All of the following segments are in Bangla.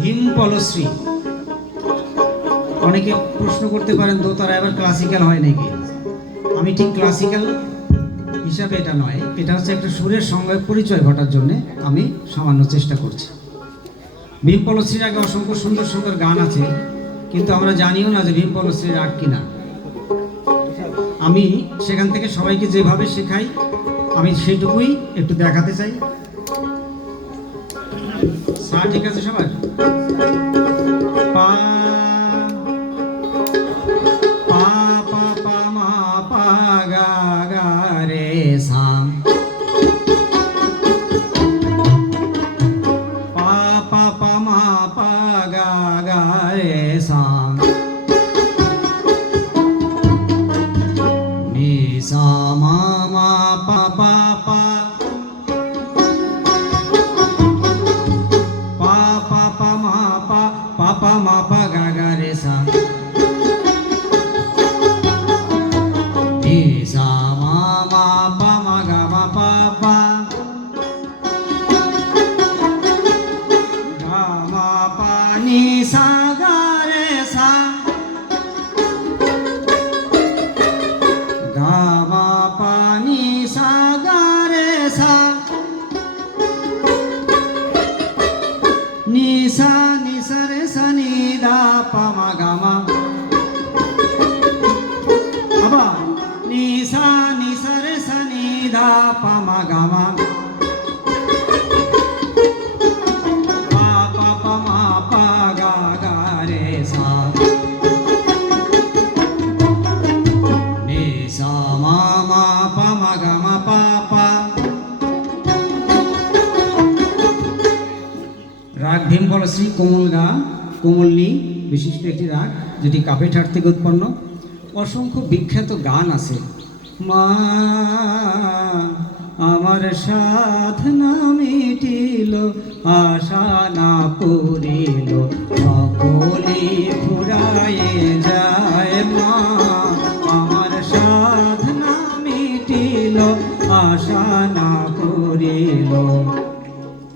ভীম পলশ্রী। অনেকে প্রশ্ন করতে পারেন দোতারা এবার ক্লাসিক্যাল হয় নাকি? আমি ঠিক ক্লাসিক্যাল হিসাবে এটা নয়, এটা হচ্ছে একটা সুরের সঙ্গে পরিচয় ঘটার জন্য আমি সামান্য চেষ্টা করছি। ভীম পলশ্রীর আগে অসংখ্য সুন্দর সুন্দর গান আছে, কিন্তু আমরা জানিও না যে ভীম পলশ্রীর রাগ কিনা। আমি সেখান থেকে সবাইকে যেভাবে শেখাই আমি সেটুকুই একটু দেখাতে চাই। ঠিক আছে সবার? পা পা পা পা মা পা গা গা রে সা, পা পা পা মা পা গা গা রে সা, নি সা মা মা পা পা পা, pa ma pa ga ga re sa, ni sa ma ma pa ma ga ma pa pa, ga ma pa ni sa ga re sa, ga ma pa ni sa ga re sa, ni sa ni sa re sa ni da pa ma ga ma, aba ni sa re sa ni da pa ma ga ma, pa pa pa ma pa ga ga re sa, ni sa ma ma pa ma ga ma pa pa। রাগ ভীম পলশ্রী কোমল গা কোমলনী বিশিষ্ট একটি রাগ, যেটি কাফে ঠাট থেকে উৎপন্ন। অসংখ্য বিখ্যাত গান আছে। মা আমার সাধনা মিটিল, আশা না পুরিল, সকলি ফুরায়ে যায়। মা আমার সাধনা মিটিল, আশা না পুরিল।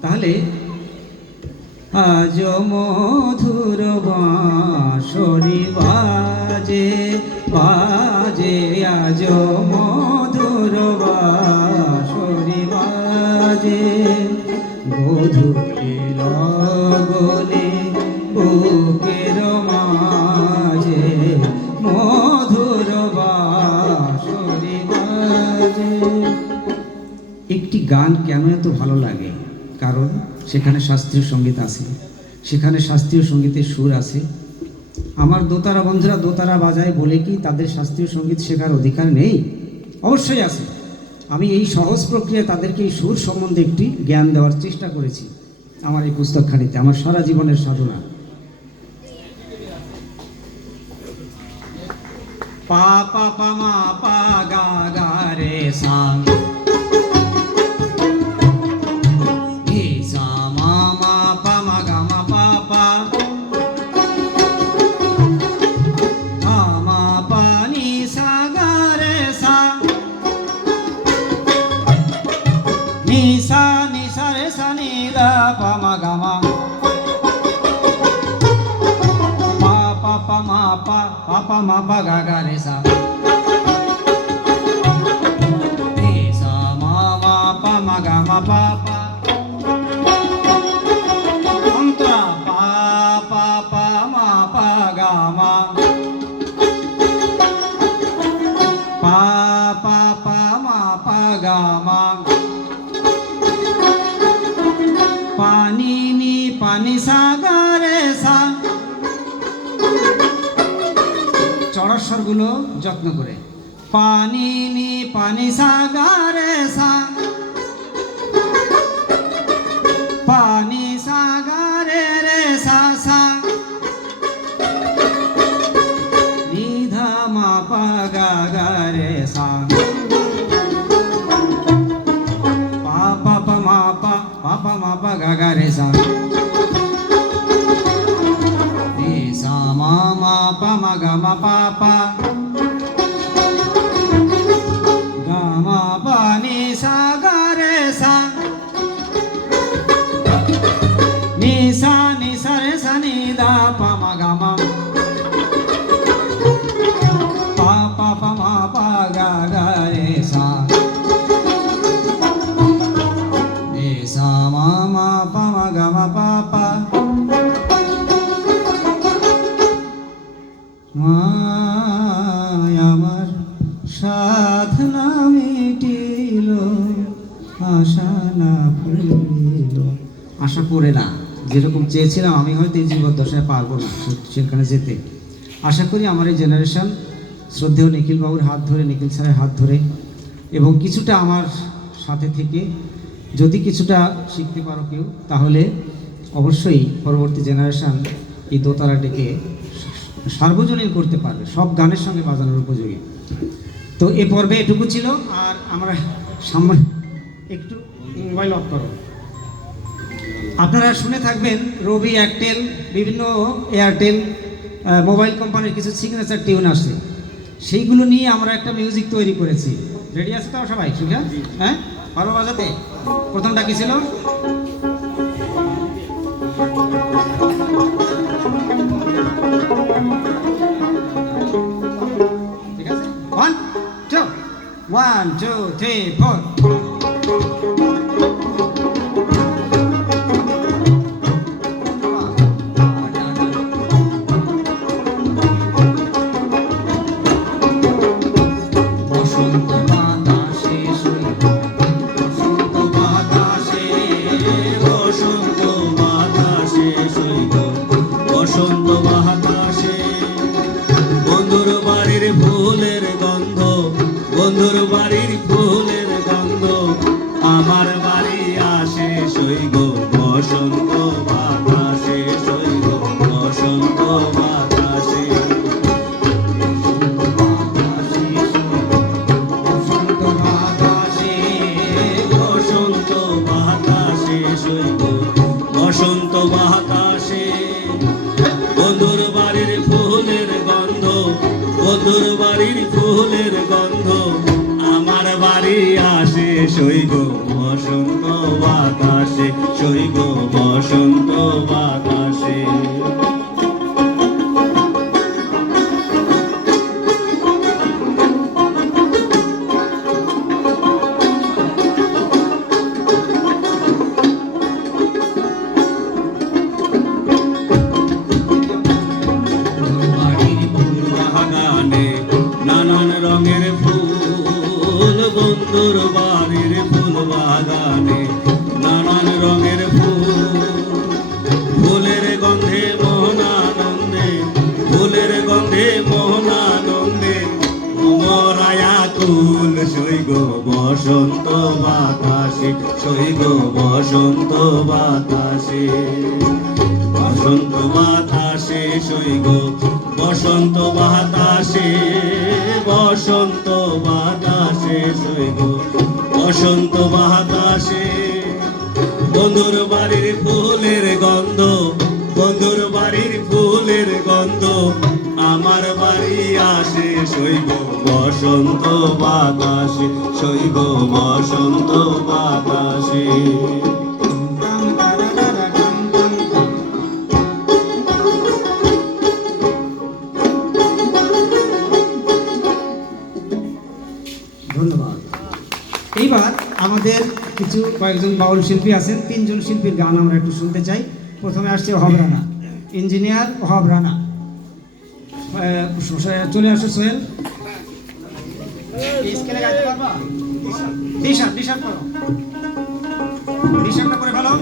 তাহলে আজ মধুর বাঁশরি বাজে বাজে, আজ মধুর বাঁশরি বাজে, গধূলি লগনে বুকের মাঝে মধুর বাঁশরি বাজে। একটি গান কেন এত ভালো লাগে? কারণ সেখানে শাস্ত্রীয় সঙ্গীত আছে, সেখানে শাস্ত্রীয় সঙ্গীতের সুর আছে। আমার দোতারা বন্ধুরা দোতারা বাজায় বলে কি তাদের শাস্ত্রীয় সঙ্গীত শেখার অধিকার নেই? অবশ্যই আছে। আমি এই সহজ প্রক্রিয়ায় তাদেরকে এই সুর সম্বন্ধে একটি জ্ঞান দেওয়ার চেষ্টা করেছি আমার এই পুস্তকখানিতে, আমার সারা জীবনের সাধনা। পা পা পা মা পা গা গা রে সা, ni sa re sa ni da pa ma ga ma, pa pa pa ma pa ga ga re sa, ni sa ma ma pa ma ga ma pa pa, mantra pa pa pa ma pa ga ma, pa pa pa ma pa ga ma, পানি নি পানি সাগরে সা, চড়স্বরগুলো যত্ন করে। পানি নি পানি সাগরে সা, পানি সাগরে রে সা সা, নিধা মা পা গা গা রে সা, পা পা পা মা পা pa pa ma pa ga ga re sa, ni sa ma ma pa ma ga ma pa pa, ga ma pa ni sa পা মা গা মা, পা পা পা মা পা গা গা রে সা, রে সা মা মা পা মা গা মা পা পা, মায় আমার সাধনা মিটিল, আশা না ফুরিল। আশা করে না, যেরকম চেয়েছিলাম আমি হয়তো এই জীবদ্দশায় পারবো না সেখানে যেতে। আশা করি আমার এই জেনারেশন শ্রদ্ধেয় নিখিল বাবুর হাত ধরে, নিখিল স্যারের হাত ধরে এবং কিছুটা আমার সাথে থেকে যদি কিছুটা শিখতে পারো কেউ, তাহলে অবশ্যই পরবর্তী জেনারেশন এই দোতারা ডেকে সার্বজনীন করতে পারবে, সব গানের সঙ্গে বাজানোর উপযোগী। তো এ পর্বে এটুকু ছিল। আর আমরা সামনে একটু মোবাইল অফ করো। আপনারা শুনে থাকবেন রবি, এয়ারটেল, বিভিন্ন এয়ারটেল মোবাইল কোম্পানির কিছু সিগনেচার টিউন আসছে, সেইগুলো নিয়ে আমরা একটা মিউজিক তৈরি করেছি। রেডি আছে তো সবাই? ঠিক আছে, হ্যাঁ, ভালো বাজাতে। প্রথমটা কি ছিল? ঠিক আছে, 1 2 1 2 3 4। বন্ধুর বাড়ির ফুলের গন্ধ আমার বাড়ি আসে সৈগ, বসন্ত বাতাসে সৈগ, বসন্ত বাতাসে। বসন্ত বাতাসে সৈগ, বসন্ত বাতাসে। বন্ধুর বাড়ির ফুলের গন্ধ, বন্ধুর বাড়ির ফুলের গন্ধ আমার বাড়ি আসে সৈগ, বসন্ত বাতাসে সৈগ, বসন্ত বাতাসে। নানান রঙের ফুল বন্ধুর বাড়ির ফুল বাগানে, নানান রঙের ফুল, ফুলের গন্ধে মোহনানন্দে, ফুলের গন্ধে মোহনানন্দে মরায়া কুল সৈগ, বসন্ত বাতাসে সৈগ, বসন্ত বাতাসে। বসন্ত বাতাসে সৈগ, বসন্ত বাতাসে, বসন্ত বাতাসে সৈগ, বসন্ত বাতাসে। বন্ধুর বাড়ির ফুলের গন্ধ, বন্ধুর বাড়ির ফুলের গন্ধ আমার বাড়ি আসে সৈগ, বসন্ত বাতাসে সৈগ, বসন্ত বাতাসে। ধন্যবাদ। এইবার আমাদের কিছু কয়েকজন বাউল শিল্পী আছেন, 3 জন শিল্পীর গান আমরা একটু শুনতে চাই। প্রথমে আসছে ওহাব রানা, ইঞ্জিনিয়ার ওহাব রানা। চলে আসে সোহেল। গাইতে পারবা? টি-শার্ট করো, টি-শার্টটা করে ফেলো।